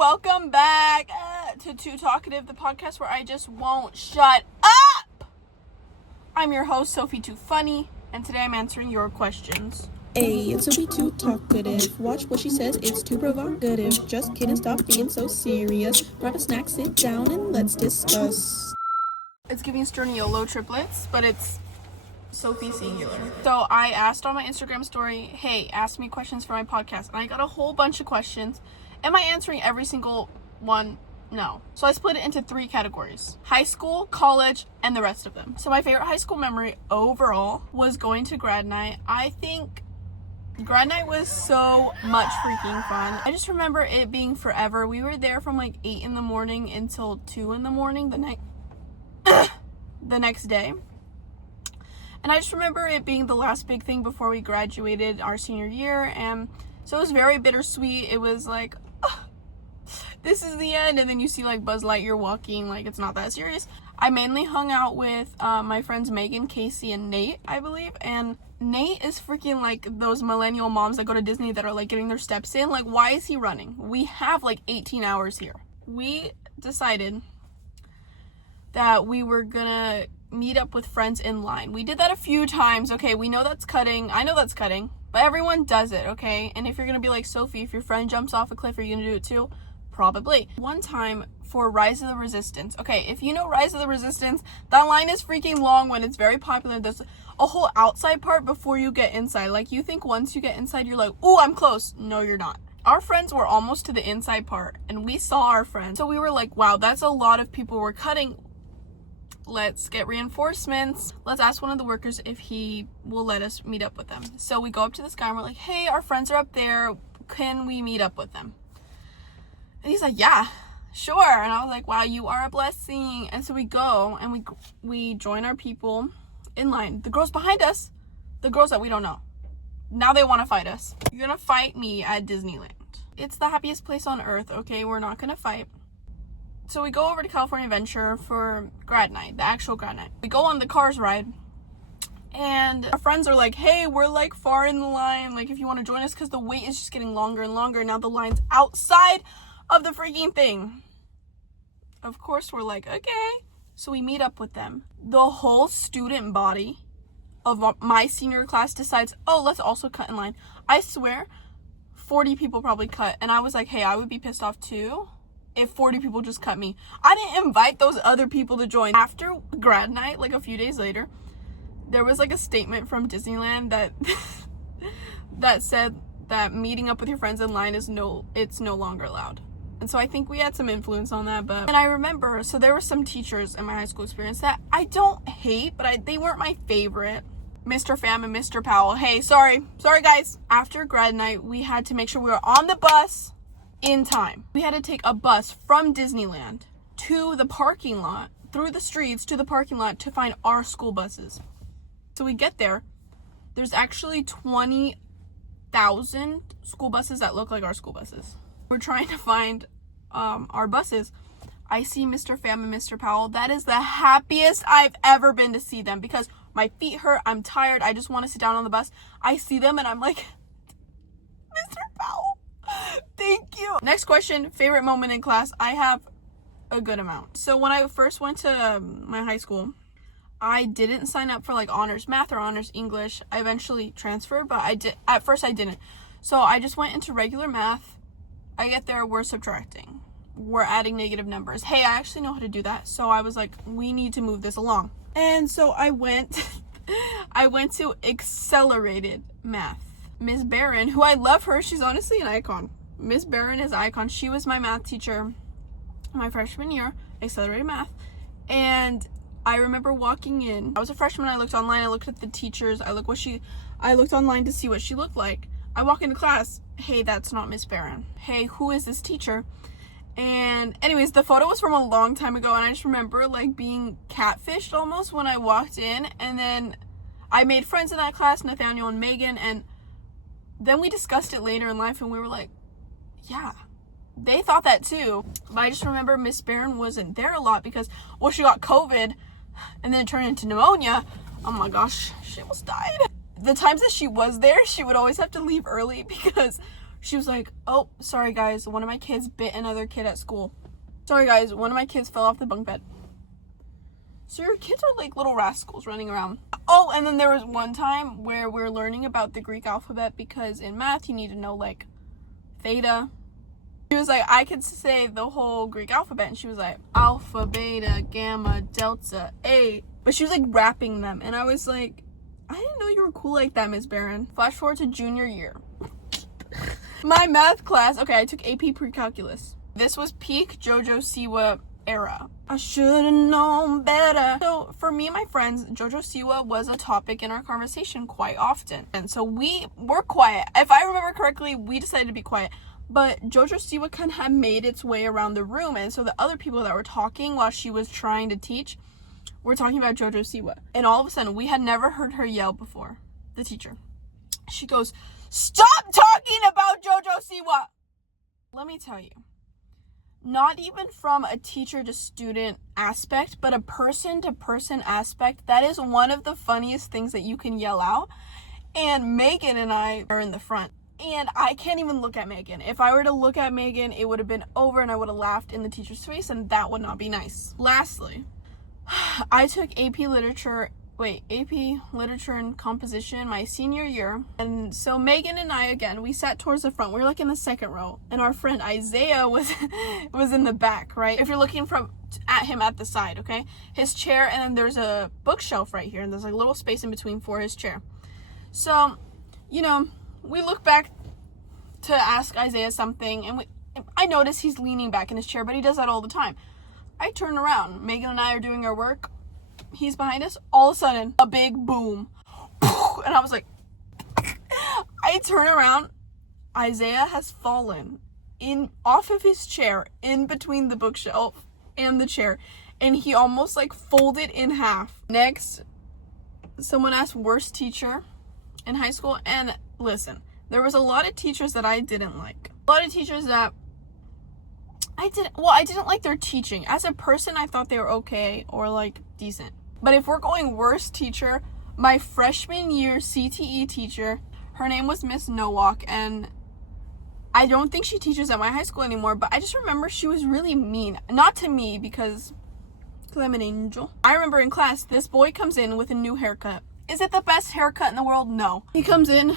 welcome back to 2TALKATIVE, the podcast where I just won't shut up. I'm your host, Sophie2funny, and today I'm answering your questions. Hey, it's Sophie2Talkative. Watch what she says, it's too provocative. Just kidding, stop being so serious. Grab a snack, sit down, and let's discuss. It's giving Sterniolo triplets, but it's Sophie singular. So I asked on my Instagram story, hey, ask me questions for my podcast, and I got a whole bunch of questions. Am I answering every single one? No. So I split it into 3 categories: high school, college, and the rest of them. So my favorite high school memory overall was going to grad night. I think grad night was so much freaking fun. I just remember it being forever. We were there from like 8 in the morning until 2 in the morning the next day. And I just remember it being the last big thing before we graduated our senior year. And so it was very bittersweet. It was like, this is the end. And then you see like Buzz Lightyear walking, like it's not that serious. I mainly hung out with my friends Megan, Casey, and Nate, I believe. And Nate is freaking like those millennial moms that go to Disney that are like getting their steps in. Like, why is he running? We have like 18 hours here. We decided that we were gonna meet up with friends in line. We did that a few times. Okay, we know that's cutting. I know that's cutting, but everyone does it, okay? And if you're gonna be like Sophie, if your friend jumps off a cliff, are you gonna do it too? Probably. One time for Rise of the Resistance. Okay, if you know Rise of the Resistance, that line is freaking long when it's very popular. There's a whole outside part before you get inside. Like, you think once you get inside, you're like, ooh, I'm close. No, you're not. Our friends were almost to the inside part, and we saw our friends. So we were like, wow, that's a lot of people we're cutting. Let's get reinforcements. Let's ask one of the workers if he will let us meet up with them. So we go up to this guy and we're like, hey, our friends are up there. Can we meet up with them? And he's like, yeah, sure. And I was like, wow, you are a blessing. And so we go and we join our people in line. The girls behind us, the girls that we don't know, now they want to fight us. You're gonna fight me at Disneyland. It's the happiest place on earth, okay? We're not gonna fight. So we go over to California Adventure for grad night, the actual grad night. We go on the Cars ride, and our friends are like, hey, we're like far in the line, like if you want to join us, because the wait is just getting longer and longer. Now the line's outside of the freaking thing. Of course we're like, okay. So we meet up with them. The whole student body of my senior class decides, oh, let's also cut in line. I swear 40 people probably cut, and I was like, hey, I would be pissed off too if 40 people just cut me. I didn't invite those other people to join. After grad night, like a few days later, there was like a statement from Disneyland that that said that meeting up with your friends in line is no longer allowed. And so I think we had some influence on that. And I remember, so there were some teachers in my high school experience that I don't hate, but they weren't my favorite. Mr. Pham and Mr. Powell. Hey, sorry guys. After grad night, we had to make sure we were on the bus in time. We had to take a bus from Disneyland to the parking lot, through the streets to the parking lot to find our school buses. So we get there. There's actually 20,000 school buses that look like our school buses. We're trying to find our buses. I see Mr. Pham and Mr. Powell. That is the happiest I've ever been to see them, because my feet hurt. I'm tired. I just want to sit down on the bus. I see them and I'm like, Mr. Powell, thank you. Next question, favorite moment in class. I have a good amount. So when I first went to my high school, I didn't sign up for like honors math or honors English. I eventually transferred, but at first I didn't. So I just went into regular math. I get there, we're subtracting. We're adding negative numbers. Hey, I actually know how to do that. So I was like, we need to move this along. And so I went to accelerated math. Miss Barron, who I love her, she's honestly an icon. Miss Barron is an icon. She was my math teacher my freshman year, accelerated math. And I remember walking in. I was a freshman. I looked online. I looked at the teachers. I looked online to see what she looked like. I walk into class. Hey, that's not Miss Barron. Hey, who is this teacher? And anyways, the photo was from a long time ago, and I just remember like being catfished almost when I walked in. And then I made friends in that class, Nathaniel and Megan, and then we discussed it later in life, and we were like, yeah, they thought that too. But I just remember Miss Barron wasn't there a lot because, well, she got COVID and then it turned into pneumonia. Oh my gosh, she almost died. The times that she was there, she would always have to leave early because She was like, oh, sorry guys, one of my kids bit another kid at school. Sorry guys, one of my kids fell off the bunk bed. So your kids are like little rascals running around. Oh, and then there was one time where we're learning about the Greek alphabet, because in math you need to know like theta. She was like, I could say the whole Greek alphabet, and she was like, alpha, beta, gamma, delta, A. But she was like rapping them, and I was like, I didn't know you were cool like that, Miss Barron. Flash forward to junior year. My math class, okay, I took AP pre-calculus. This was peak JoJo Siwa era. I should have known better. So for me and my friends, JoJo Siwa was a topic in our conversation quite often. And so we were quiet. If I remember correctly, we decided to be quiet. But JoJo Siwa kind of had made its way around the room. And so the other people that were talking while she was trying to teach were talking about JoJo Siwa. And all of a sudden, we had never heard her yell before, the teacher. She goes, stop talking about JoJo Siwa! Let me tell you, not even from a teacher to student aspect, but a person to person aspect, that is one of the funniest things that you can yell out. And Megan and I are in the front. And I can't even look at Megan. If I were to look at Megan, it would have been over and I would have laughed in the teacher's face, and that would not be nice. Lastly, I took AP Literature and Composition my senior year. And so Megan and I, again, we sat towards the front. We were like in the second row. And our friend Isaiah was in the back, right? If you're looking at him at the side, okay? His chair, and then there's a bookshelf right here. And there's like a little space in between for his chair. So, you know, we look back to ask Isaiah something, and I notice he's leaning back in his chair, but he does that all the time. I turn around. Megan and I are doing our work. He's behind us. All of a sudden, a big boom. And I was like, I turn around. Isaiah has fallen off of his chair in between the bookshelf and the chair. And he almost like folded in half. Next, someone asked worst teacher in high school. And listen, there was a lot of teachers that I didn't like. A lot of teachers that I didn't like their teaching. As a person, I thought they were okay or like decent. But if we're going worst teacher, my freshman year CTE teacher, her name was Miss Nowak, and I don't think she teaches at my high school anymore, but I just remember she was really mean. Not to me, because I'm an angel. I remember in class, this boy comes in with a new haircut. Is it the best haircut in the world? No. He comes in,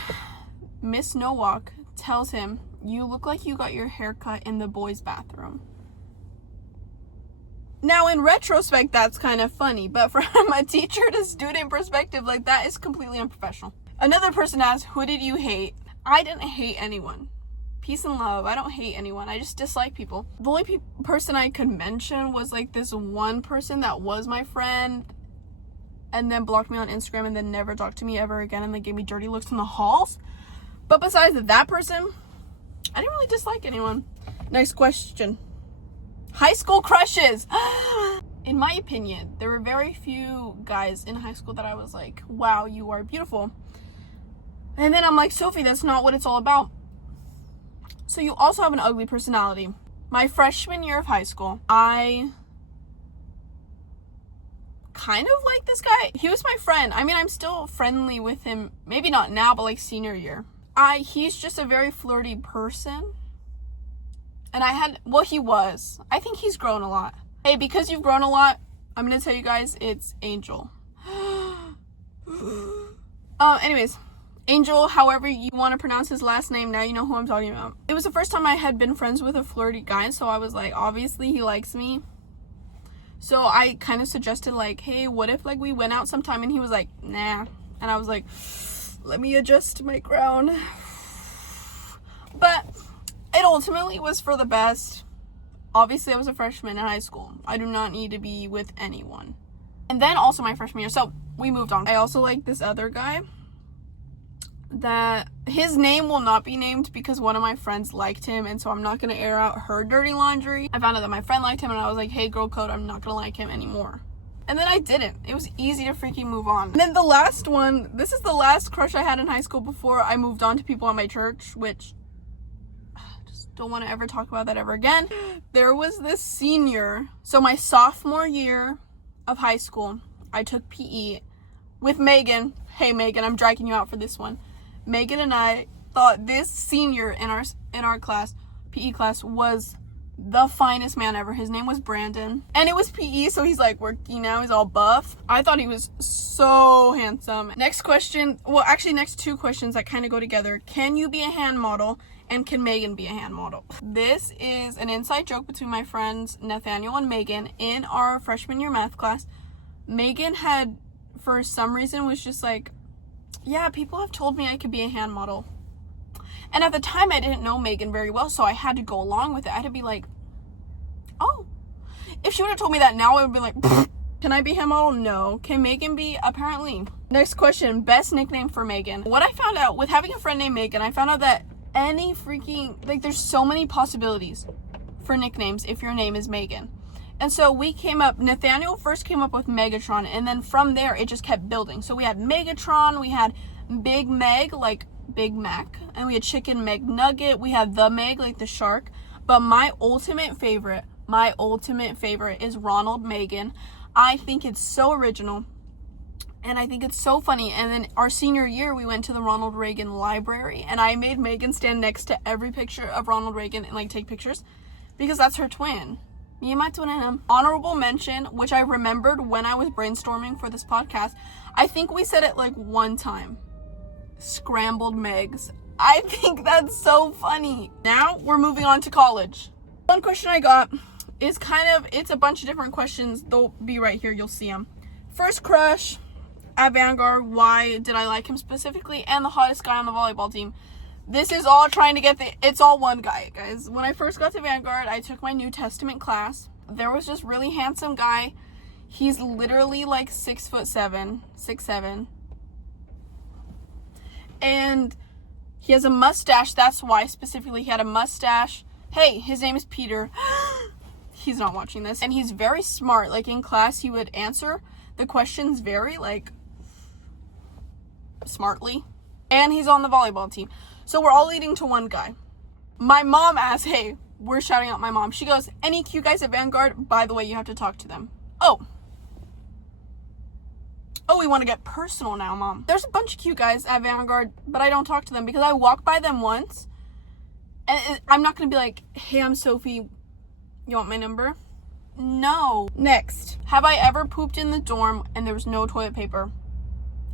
Miss Nowak tells him, you look like you got your haircut in the boys' bathroom. Now, in retrospect, that's kind of funny, but from a teacher to student perspective, like, that is completely unprofessional. Another person asked, who did you hate? I didn't hate anyone. Peace and love. I don't hate anyone. I just dislike people. The only person I could mention was like this one person that was my friend and then blocked me on Instagram and then never talked to me ever again, and they gave me dirty looks in the halls. But besides that person, I didn't really dislike anyone. Next question. High school crushes. In my opinion, there were very few guys in high school that I was like, wow, you are beautiful. And then I'm like, Sophie, that's not what it's all about. So you also have an ugly personality. My freshman year of high school, I kind of like this guy. He was my friend. I mean, I'm still friendly with him. Maybe not now, but like senior year. He's just a very flirty person. And he was. I think he's grown a lot. Hey, because you've grown a lot, I'm going to tell you guys, it's Angel. Anyways, Angel, however you want to pronounce his last name, now you know who I'm talking about. It was the first time I had been friends with a flirty guy, so I was like, obviously he likes me. So I kind of suggested like, hey, what if like we went out sometime? And he was like, nah. And I was like, let me adjust my crown. But it ultimately was for the best. Obviously, I was a freshman in high school. I do not need to be with anyone. And then also my freshman year. So we moved on. I also like this other guy that his name will not be named because one of my friends liked him. And so I'm not going to air out her dirty laundry. I found out that my friend liked him and I was like, hey, girl code, I'm not going to like him anymore. And then I didn't. It was easy to freaking move on. And then the last one, this is the last crush I had in high school before I moved on to people at my church, which I just don't want to ever talk about that ever again. There was this senior. So my sophomore year of high school, I took PE with Megan. Hey, Megan, I'm dragging you out for this one. Megan and I thought this senior in our class, PE class, was the finest man ever. His name was Brandon, and it was PE, so he's like working now, he's all buff. I thought he was so handsome. Next question, well actually next two questions that kind of go together. Can you be a hand model, and can Megan be a hand model? This is an inside joke between my friends Nathaniel and Megan in our freshman year math class. Megan had, for some reason, was just like, yeah, people have told me I could be a hand model. And at the time, I didn't know Megan very well, so I had to go along with it. I had to be like, oh. If she would have told me that now, I would be like, can I be a hand model? No. Can Megan be? Apparently. Next question, best nickname for Megan. What I found out with having a friend named Megan, I found out that any freaking, like, there's so many possibilities for nicknames if your name is Megan. And so we came up, Nathaniel first came up with Megatron, and then from there, it just kept building. So we had Megatron, we had Big Meg, like Big Mac, and we had Chicken McNugget, we had the Meg, like the shark. But my ultimate favorite is Ronald Megan. I think it's so original, and I think it's so funny. And then our senior year, we went to the Ronald Reagan library, and I made Megan stand next to every picture of Ronald Reagan and like take pictures, because that's her twin. Me and my twin and him. Honorable mention, which I remembered when I was brainstorming for this podcast. I think we said it like one time. Scrambled Megs. I think that's so funny. Now we're moving on to college. One question I got is it's a bunch of different questions. They'll be right here. You'll see them. First crush at Vanguard. Why did I like him specifically? And the hottest guy on the volleyball team. This is all trying to get it's all one guy, guys. When I first got to Vanguard, I took my New Testament class. There was this really handsome guy. He's literally like 6'7", 6'7". And he has a mustache. That's why specifically he had a mustache. Hey, his name is Peter. He's not watching this. And he's very smart. Like in class, he would answer the questions very like smartly. And he's on the volleyball team. So we're all leading to one guy. My mom asked, hey, we're shouting out my mom. She goes, any cute guys at Vanguard? By the way, you have to talk to them. Oh, we want to get personal now, Mom. There's a bunch of cute guys at Vanguard, but I don't talk to them because I walked by them once. And I'm not going to be like, hey, I'm Sophie. You want my number? No. Next, have I ever pooped in the dorm and there was no toilet paper?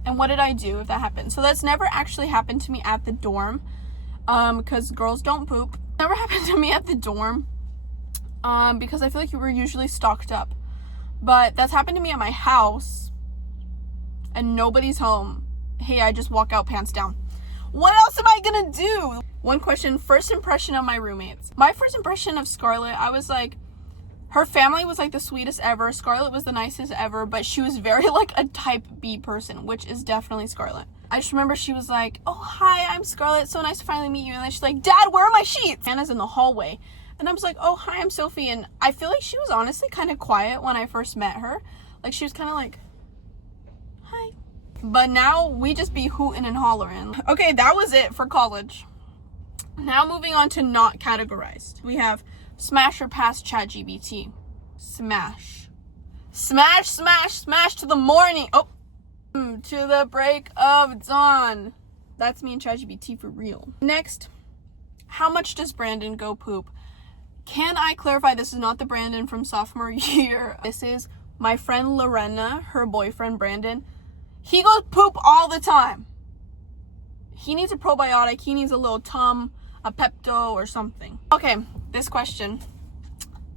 And what did I do if that happened? So that's never actually happened to me at the dorm, because girls don't poop. Never happened to me at the dorm, because I feel like you were usually stocked up. But that's happened to me at my house, and nobody's home. Hey, I just walk out pants down. What else am I gonna do? One question, first impression of my roommates. My first impression of Scarlett, I was like, her family was like the sweetest ever. Scarlett was the nicest ever, but she was very like a type B person, which is definitely Scarlett. I just remember she was like, oh, hi, I'm Scarlett. So nice to finally meet you. And then she's like, Dad, where are my sheets? Hannah's in the hallway. And I was like, oh, hi, I'm Sophie. And I feel like she was honestly kind of quiet when I first met her. Like she was kind of like, hi. But now we just be hooting and hollering. Okay, that was it for college. Now moving on to not categorized. We have smash or pass ChatGPT. Smash. Smash, smash, smash to the morning. Oh, to the break of dawn. That's me and ChatGPT for real. Next, how much does Brandon go poop? Can I clarify this is not the Brandon from sophomore year? This is my friend Lorena, her boyfriend Brandon. He goes poop all the time. He needs a probiotic. He needs a little a Pepto or something. Okay, this question.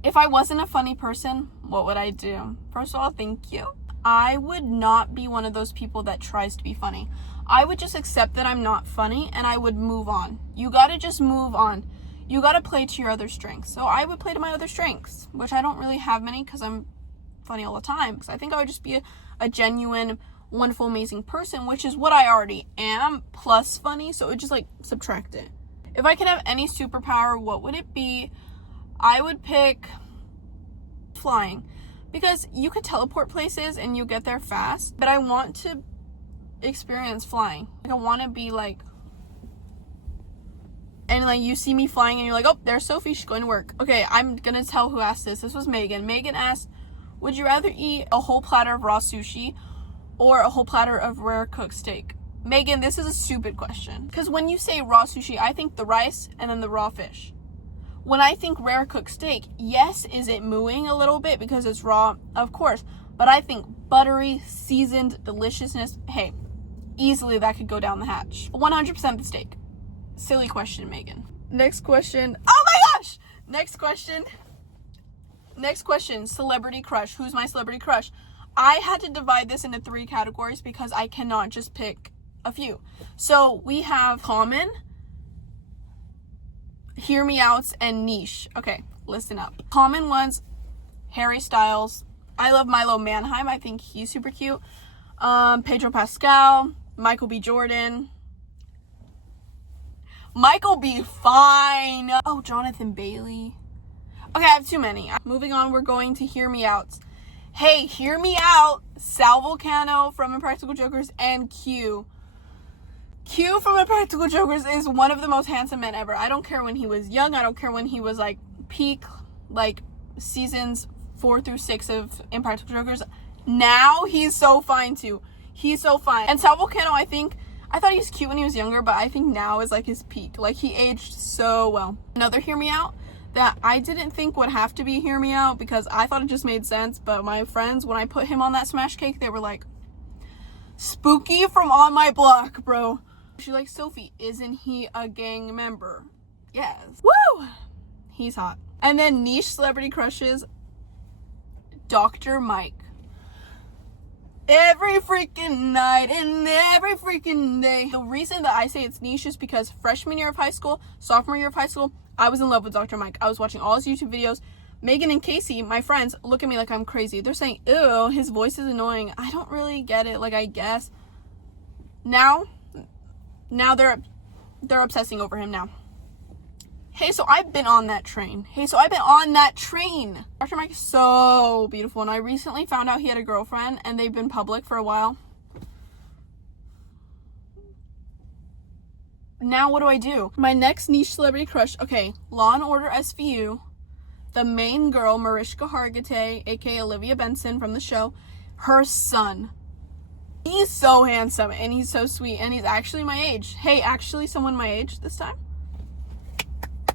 If I wasn't a funny person, what would I do? First of all, thank you. I would not be one of those people that tries to be funny. I would just accept that I'm not funny and I would move on. You gotta just move on. You gotta play to your other strengths. So I would play to my other strengths, which I don't really have many because I'm funny all the time. Because I think I would just be a genuine, wonderful, amazing person, which is what I already am, plus funny. So it would just like subtract it. If I could have any superpower, what would it be? I would pick flying, because you could teleport places and you get there fast, but I want to experience flying. Like I want to be like, and like you see me flying and you're like, oh, there's Sophie, she's going to work. Okay, I'm gonna tell who asked this. This was Megan. Megan asked, would you rather eat a whole platter of raw sushi or a whole platter of rare cooked steak? Megan, this is a stupid question. Because when you say raw sushi, I think the rice and then the raw fish. When I think rare cooked steak, yes, is it mooing a little bit because it's raw? Of course. But I think buttery, seasoned deliciousness, hey, easily that could go down the hatch. 100% the steak. Silly question, Megan. Next question. Oh my gosh! Next question, celebrity crush. Who's my celebrity crush? I had to divide this into 3 categories because I cannot just pick a few. So we have common, hear me outs, and niche. Okay, listen up. Common ones, Harry Styles. I love Milo Manheim. I think he's super cute. Pedro Pascal, Michael B. Jordan. Michael B. Fine. Oh, Jonathan Bailey. Okay, I have too many. Moving on, we're going to hear me outs. Hey, hear me out. Sal Vulcano from Impractical Jokers and Q. Q from Impractical Jokers is one of the most handsome men ever. I don't care when he was young. I don't care when he was like peak, like seasons 4 through 6 of Impractical Jokers. Now he's so fine too. He's so fine. And Sal Vulcano, I thought he was cute when he was younger, but I think now is like his peak. Like he aged so well. Another hear me out that I didn't think would have to be hear me out because I thought it just made sense. But my friends, when I put him on that smash cake, they were like, Spooky from On My Block, bro. She's like, Sophie, isn't he a gang member? Yes. Woo! He's hot. And then niche celebrity crushes, Dr. Mike. Every freaking night and every freaking day. The reason that I say it's niche is because freshman year of high school, sophomore year of high school, I was in love with Dr. Mike. I was watching all his YouTube videos. Megan and Casey, my friends, look at me like I'm crazy. They're saying, ew, his voice is annoying. I don't really get it. Like, I guess. Now they're obsessing over him now. Hey, so I've been on that train. Dr. Mike is so beautiful, and I recently found out he had a girlfriend, and they've been public for a while. Now what do I do? My next niche celebrity crush, okay, Law and Order SVU, the main girl, Mariska Hargitay, aka Olivia Benson from the show, her son. He's so handsome, and he's so sweet, and he's actually my age. Hey, actually someone my age this time.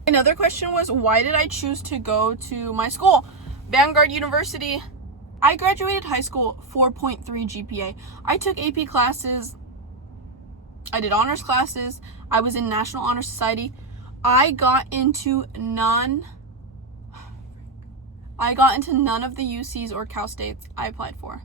Another question was, why did I choose to go to my school? Vanguard University. I graduated high school 4.3 GPA. I took AP classes. I did honors classes. I was in National Honor Society. I got into none of the UCs or Cal States I applied for.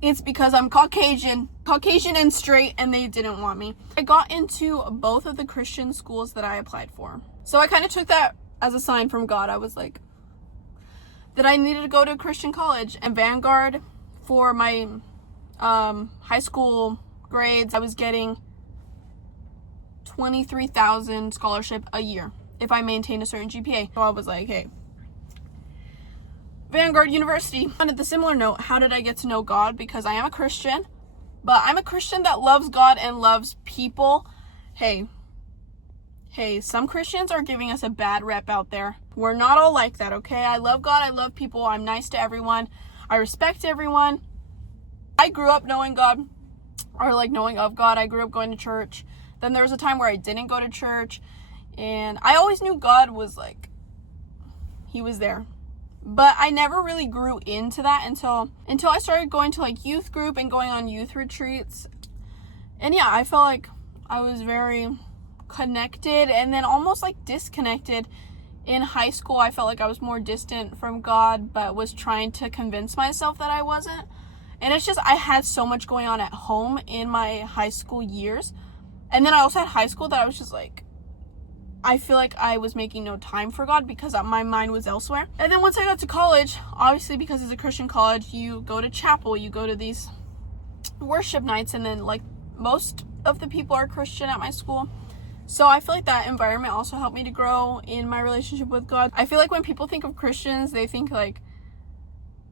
It's because I'm Caucasian and straight, and they didn't want me. I got into both of the Christian schools that I applied for. So I kind of took that as a sign from God. I was like, that I needed to go to a Christian college. And Vanguard, for my high school grades, I was getting $23,000 scholarship a year if I maintained a certain GPA. So I was like, hey, Vanguard University. On the similar note, how did I get to know God? Because I am a Christian, but I'm a Christian that loves God and loves people. Hey, some Christians are giving us a bad rep out there. We're not all like that, okay? I love God, I love people, I'm nice to everyone, I respect everyone. I grew up knowing God, or like knowing of God. I grew up going to church. Then there was a time where I didn't go to church, and I always knew God was like, he was there. But I never really grew into that until I started going to like youth group and going on youth retreats. And yeah, I felt like I was very connected and then almost like disconnected. In high school, I felt like I was more distant from God, but was trying to convince myself that I wasn't. And it's just, I had so much going on at home in my high school years. And then I also had high school that I was just like, I feel like I was making no time for God because my mind was elsewhere. And then once I got to college, obviously because it's a Christian college, you go to chapel, you go to these worship nights, and then like most of the people are Christian at my school. So I feel like that environment also helped me to grow in my relationship with God. I feel like when people think of Christians, they think like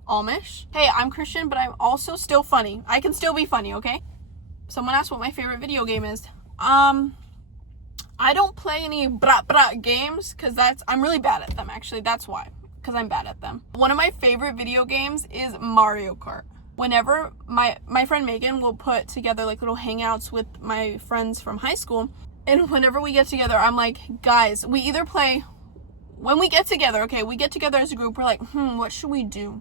Amish. Hey, I'm Christian, but I'm also still funny. I can still be funny, okay? Someone asked what my favorite video game is. I don't play any brat games because I'm really bad at them, actually. That's why, because I'm bad at them. One of my favorite video games is Mario Kart. Whenever my friend Megan will put together like little hangouts with my friends from high school, and whenever we get together, I'm like, guys, we either play, when we get together, okay, we get together as a group, we're like, what should we do?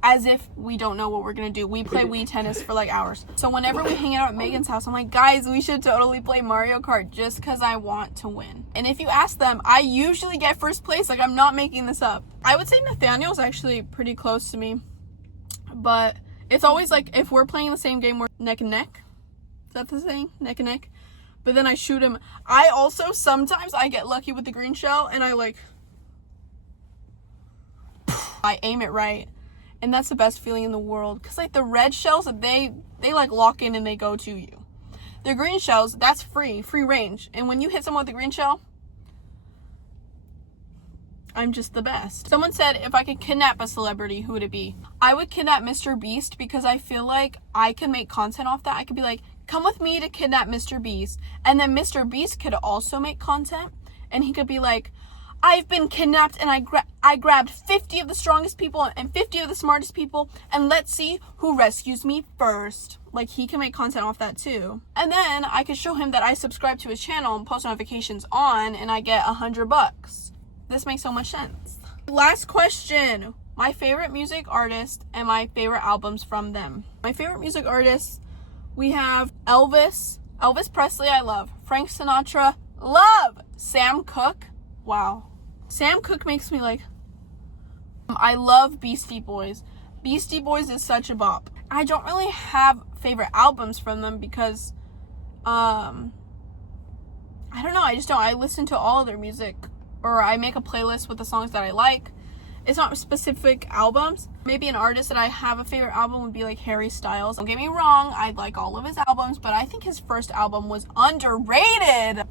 As if we don't know what we're gonna do. We play Wii tennis for like hours. So whenever we hang out at Megan's house, I'm like, guys, we should totally play Mario Kart just because I want to win. And if you ask them, I usually get first place. Like, I'm not making this up. I would say Nathaniel's actually pretty close to me. But it's always like, if we're playing the same game, we're neck and neck. Is that the saying? Neck and neck? But then I shoot him. I also, sometimes I get lucky with the green shell and I aim it right. And that's the best feeling in the world. Because, like, the red shells, they like, lock in and they go to you. The green shells, that's free range. And when you hit someone with a green shell, I'm just the best. Someone said, if I could kidnap a celebrity, who would it be? I would kidnap Mr. Beast because I feel like I can make content off that. I could be like, come with me to kidnap Mr. Beast. And then Mr. Beast could also make content. And he could be like, I've been kidnapped and I grabbed 50 of the strongest people and 50 of the smartest people, and let's see who rescues me first. Like, he can make content off that too. And then I could show him that I subscribe to his channel and post notifications on, and I get $100. This makes so much sense. Last question. My favorite music artist and my favorite albums from them. My favorite music artists, we have Elvis Presley, I love. Frank Sinatra, love. Sam Cooke, wow. Sam Cooke makes me like, I love Beastie Boys. Beastie Boys is such a bop. I don't really have favorite albums from them because, I don't know, I just don't. I listen to all of their music, or I make a playlist with the songs that I like. It's not specific albums. Maybe an artist that I have a favorite album would be like Harry Styles. Don't get me wrong, I like all of his albums, but I think his first album was underrated.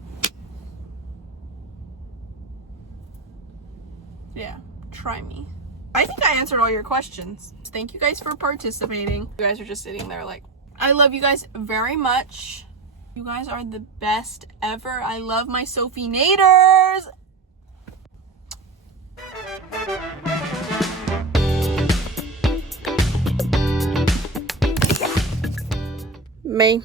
Yeah, try me. I think I answered all your questions. Thank you guys for participating. You guys are just sitting there like, I love you guys very much. You guys are the best ever. I love my Sophie Naders. May.